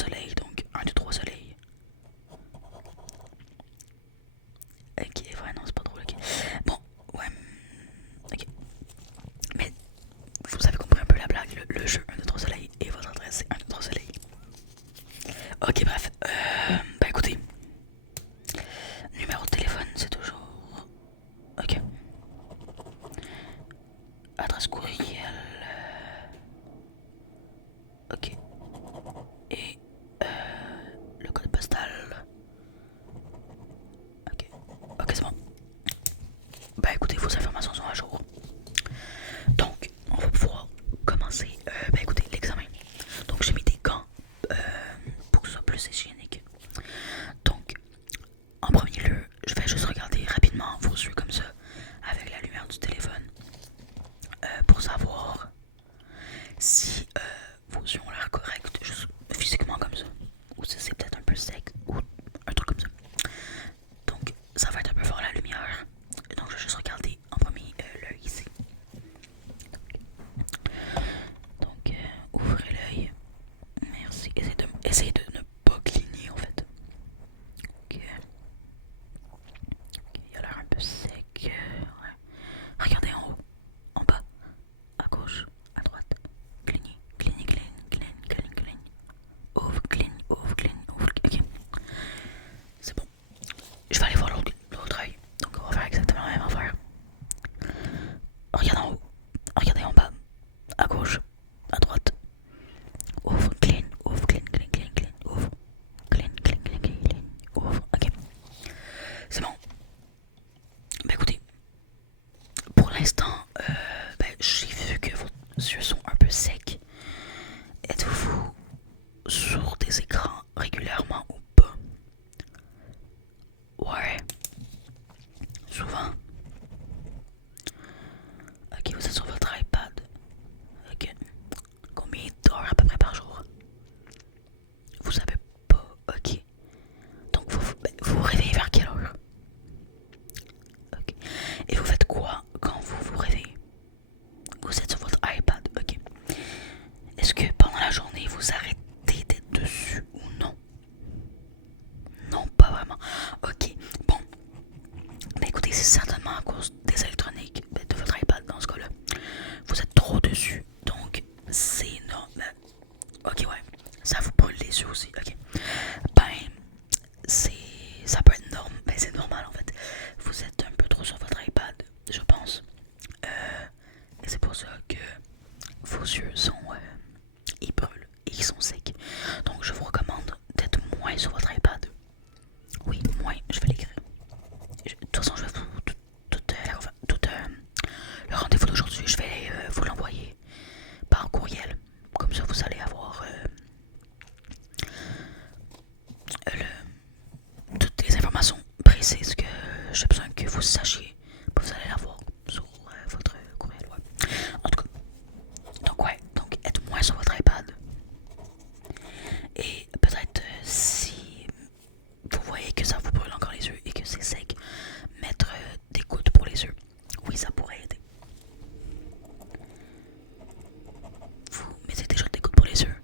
soleil, donc un des trois soleils. Ok, ouais, non, c'est pas drôle, ok. Bon, ouais, ok. Mais vous avez compris un peu la blague, le jeu un des trois soleils et votre adresse c'est un des trois soleils. Ok, bref, bah écoutez, numéro de téléphone c'est toujours. Ok. Adresse courriel. Ok. Et le code postal. Ok. Ok, c'est bon. Bah écoutez, vos informations sont à jour. Donc, on va pouvoir commencer. Bah écoutez, l'examen. Donc, j'ai mis des gants euh, pour que ce soit plus hygiénique. Donc, en premier lieu, je vais juste regarder rapidement vos yeux comme ça, avec la lumière du téléphone, pour savoir si vos yeux ont l'air corrects, juste physiquement comme ça, ou si c'est peut-être un peu sec, ou un truc comme ça. Donc, ça va être un peu fort la lumière. Donc, je vais juste regarder en premier l'œil ici. Donc, ouvrez l'œil. Merci. Essayez de ne pas cligner en fait. Ok. Ok, il a l'air un peu sec. Ouais. Regardez en haut, en bas, à gauche, à droite. Clignez, clignez, cligne, cligne, cligne, cligne. Ouvre, cligne, ouvre, cligne, ouvre. Ok. C'est bon. Je vais aller voir l'autre œil. Donc on va faire exactement la même affaire. Regardez en haut, regardez en bas, à gauche, à droite. Ouvre, clean, ouvre, clean, clean, clean, clean, ouvre, clean, clean, clean, clean, clean, ouvre. Ok, c'est bon. Bah écoutez, pour l'instant, j'ai vu que vos yeux sont un peu secs. Êtes-vous sur des écrans régulièrement ou pas? Ouais, souvent. Ok, vous êtes sur votre iPad. Ok, combien d'heures à peu près par jour? Vous savez pas. Ok, donc vous vous réveillez vers quelle heure? Ok, et vous faites quoi quand vous vous réveillez? Vous êtes sur votre iPad, ok. Est-ce que pendant la journée vous arrêtez d'être dessus ou non? Non, pas vraiment. Ok, bon. Bah écoutez, c'est certainement à cause des électroniques, de votre iPad dans ce cas-là. Vous êtes trop dessus, donc c'est normal. Ok, ouais. Ça vous brûle les yeux aussi, ok. Ben, c'est. Ça peut être normal. Ben, c'est normal en fait. Vous êtes un peu trop sur votre iPad, je pense. Et c'est pour ça que vos yeux sont. Ils brûlent et ils sont secs. Donc je vous recommande d'être moins sur votre iPad. Oui, moins, je vais l'écrire. De toute façon, je vais vous. Le rendez-vous d'aujourd'hui, je vais vous l'envoyer par courriel. Comme ça, vous allez avoir toutes les informations précises que j'ai besoin que vous sachiez. Vous allez l'avoir sur votre courriel. Ouais. En tout cas, donc ouais, donc êtes moins sur votre iPad. Et peut-être si vous voyez que ça vous brûle encore les yeux et que c'est sec, mettre des gouttes pour les yeux. Oui, ça pourrait aider. Vous mettez déjà des gouttes pour les yeux,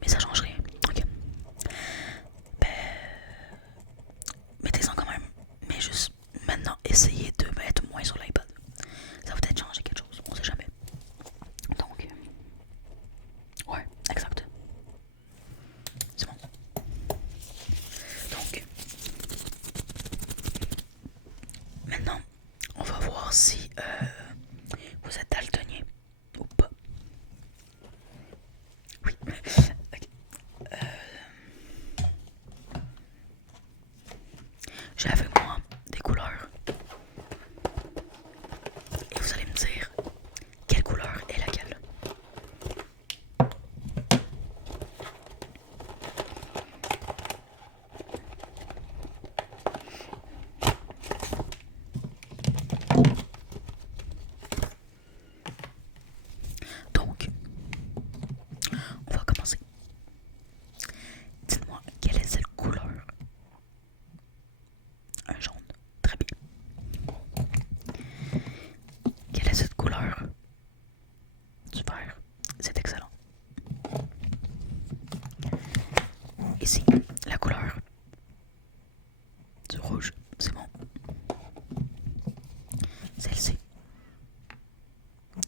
mais ça change rien. Ok. Ben, mettez-en quand même. Mais juste maintenant, essayez de mettre moins sur l'iPad. Ça va peut-être changer quelque chose, on sait jamais. Donc, ouais, exact. C'est bon. Donc, maintenant, on va voir si vous êtes daltonien ou pas. Oui. Ok. J'ai avec moi des couleurs et vous allez me dire quelle couleur est laquelle. Donc, on va commencer. Dites-moi, quelle est cette couleur? Un ici, la couleur du rouge, c'est bon. Celle-ci,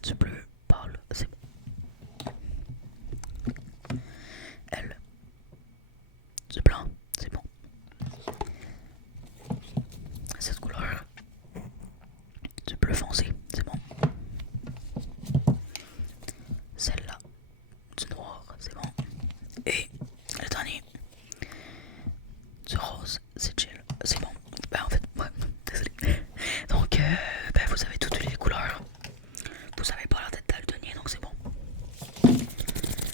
du bleu pâle, c'est bon. Elle, du blanc, c'est bon. Cette couleur, du bleu foncé, c'est bon. Celle-là, du noir, c'est bon. Et le dernier, du rose, c'est chill, c'est bon. Ben en fait, ouais, désolé. Donc, ben vous avez toutes les couleurs. Vous avez pas l'air d'être daltonien, donc c'est bon.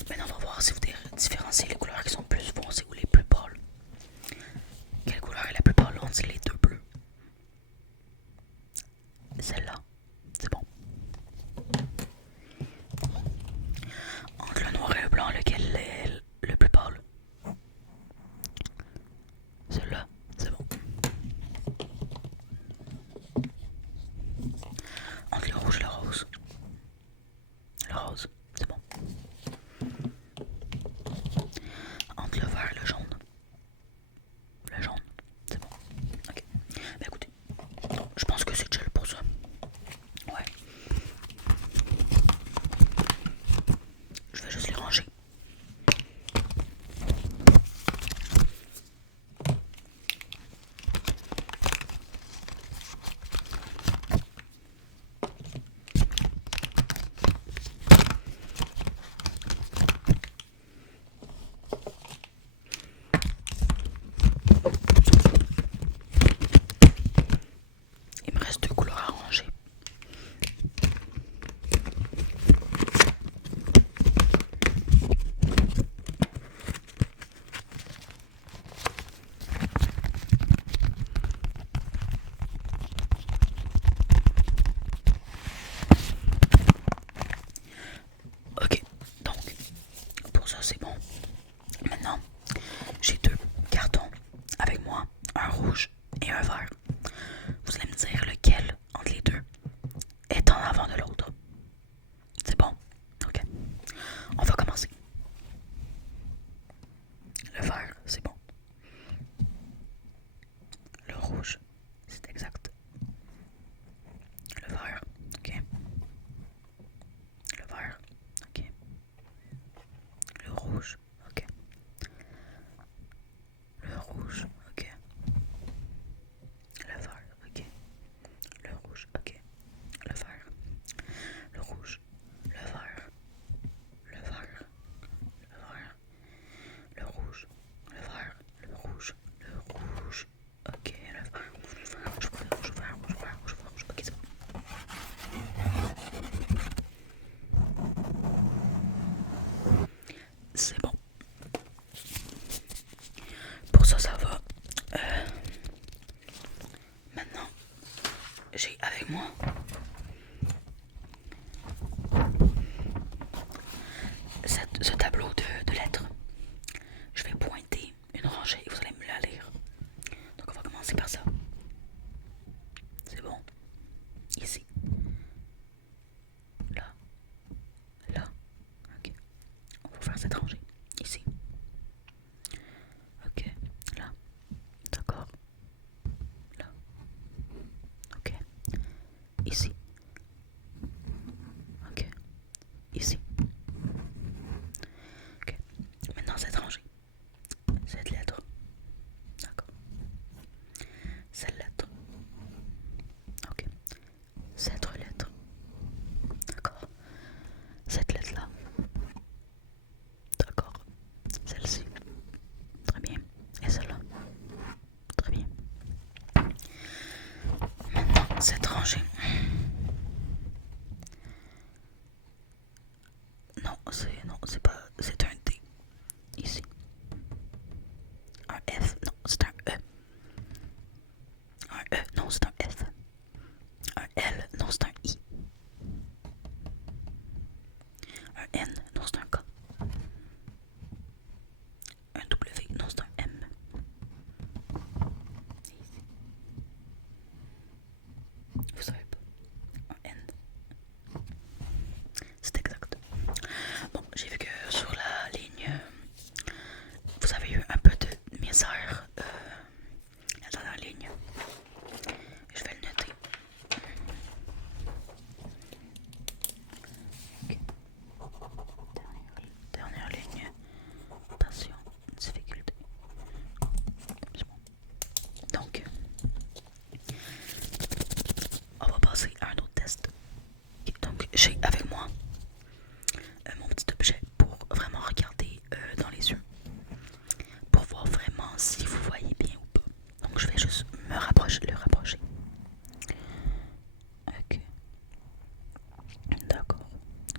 Maintenant, on va voir si vous différenciez les couleurs qui sont plus foncées ou les plus pâles. épaisseur, la dernière ligne. Je vais le noter. Okay. Dernière ligne. Attention, difficulté. C'est bon. Donc, on va passer à un autre test. Okay, donc, j'ai avec moi mon petit objet pour vraiment regarder dans les yeux. Pour voir vraiment si vous voyez bien ou pas. Donc, je vais juste le rapprocher. Ok. D'accord.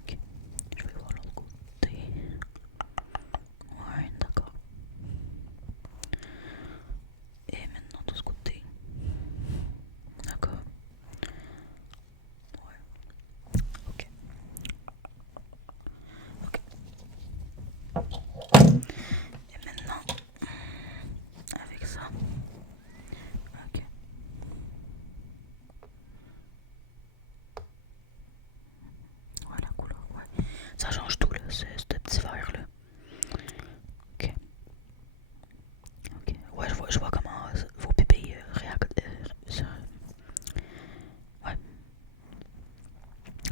Ok. Je vais voir l'autre côté. Ouais, d'accord. Et maintenant de ce côté. D'accord. Ouais. Ok. Ok. Et maintenant, avec ça. Ok. Ouais, la couleur, ouais. Ça change tout là, ce petit vert là. Ok. Ok. Ouais, je vois comment vos pupilles réagissent. Ouais.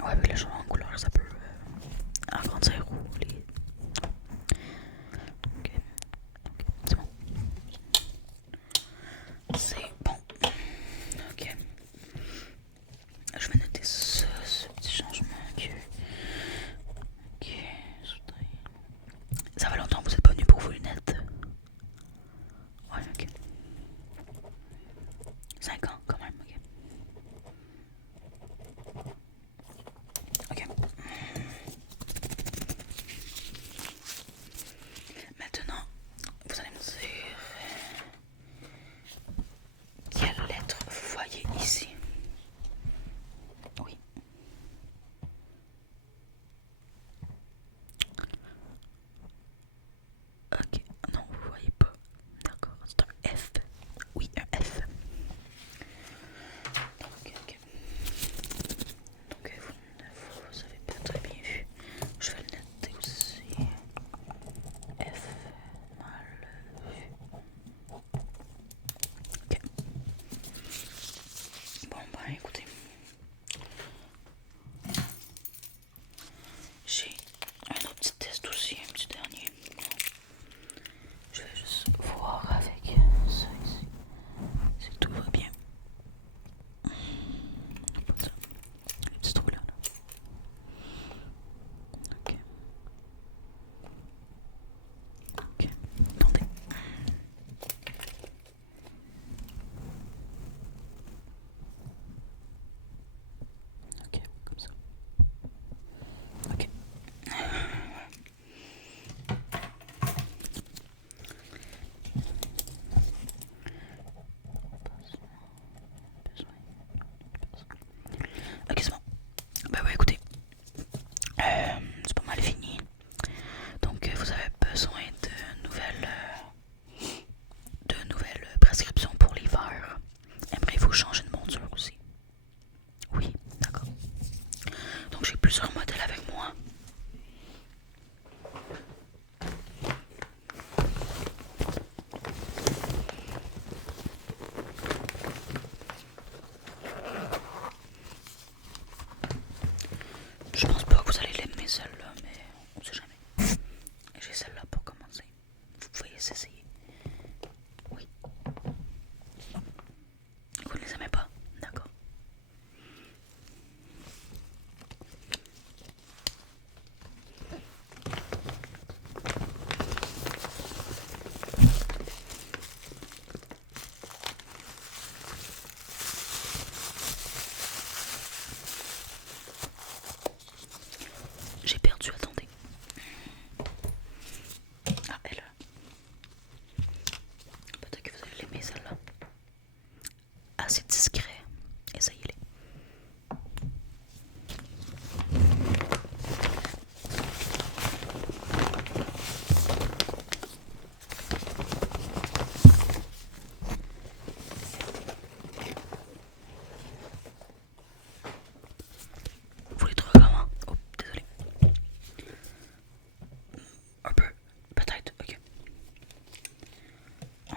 Ouais, avec le changement de couleur, ça peut agrandir ou les. Ok. C'est bon. C'est bon. Ok. Je vais noter ce petit changement que. Ok. Ça fait longtemps que vous êtes pas venu pour vos lunettes. Ouais, ok.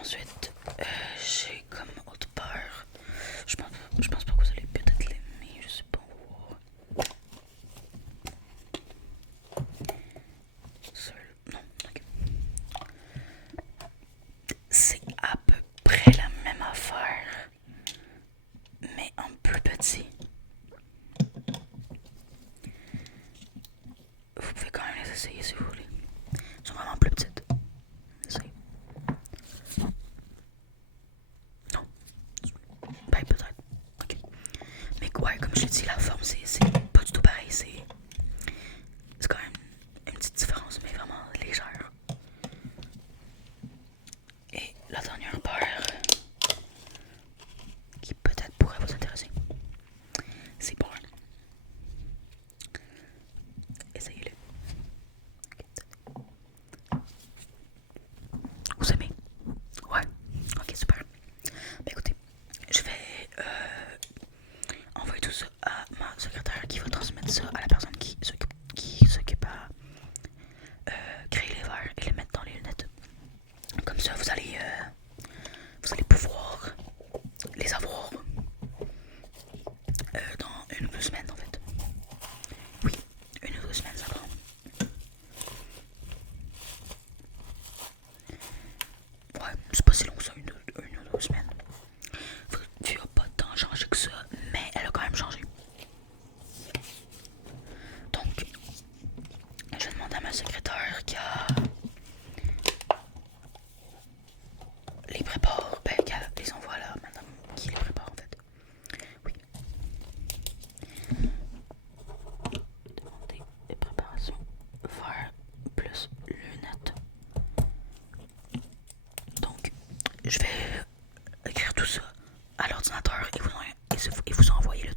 Ensuite, j'ai comme autre part. Je pense pas que vous allez peut-être l'aimer, je sais pas, on va voir. Non, ok. C'est à peu près la même affaire, mais en plus petit. Vous pouvez quand même les essayer si vous voulez. Ils sont vraiment plus petites. Essayez. Non. Ben peut-être. Ok. Mais ouais, comme je l'ai dit, la forme c'est pas du tout pareil. C'est quand même une petite différence, mais vraiment légère. Et la dernière paire, qui peut-être pourrait vous intéresser, c'est bon. Essayez-le. Vous aimez? Ouais. Ok, super. Ben écoutez, je vais envoyer tout ça à ma secrétaire qui va transmettre ça à la personne qui s'occupe à créer les verres et les mettre dans les lunettes. Comme ça, vous allez pouvoir les avoir dans 1 ou 2 semaines en fait. Oui, 1 ou 2 semaines ça prend. Ouais, c'est pas si long que ça, 1 ou 2 semaines. Tu as pas tant changé que ça, mais elle a quand même changé. Donc, je vais demander à ma secrétaire qui a les prépare, ben qui les envoie à la madame qui les prépare en fait. Oui. Demander des préparations verre plus lunettes. Donc, je vais écrire tout ça à l'ordinateur et vous envoyer le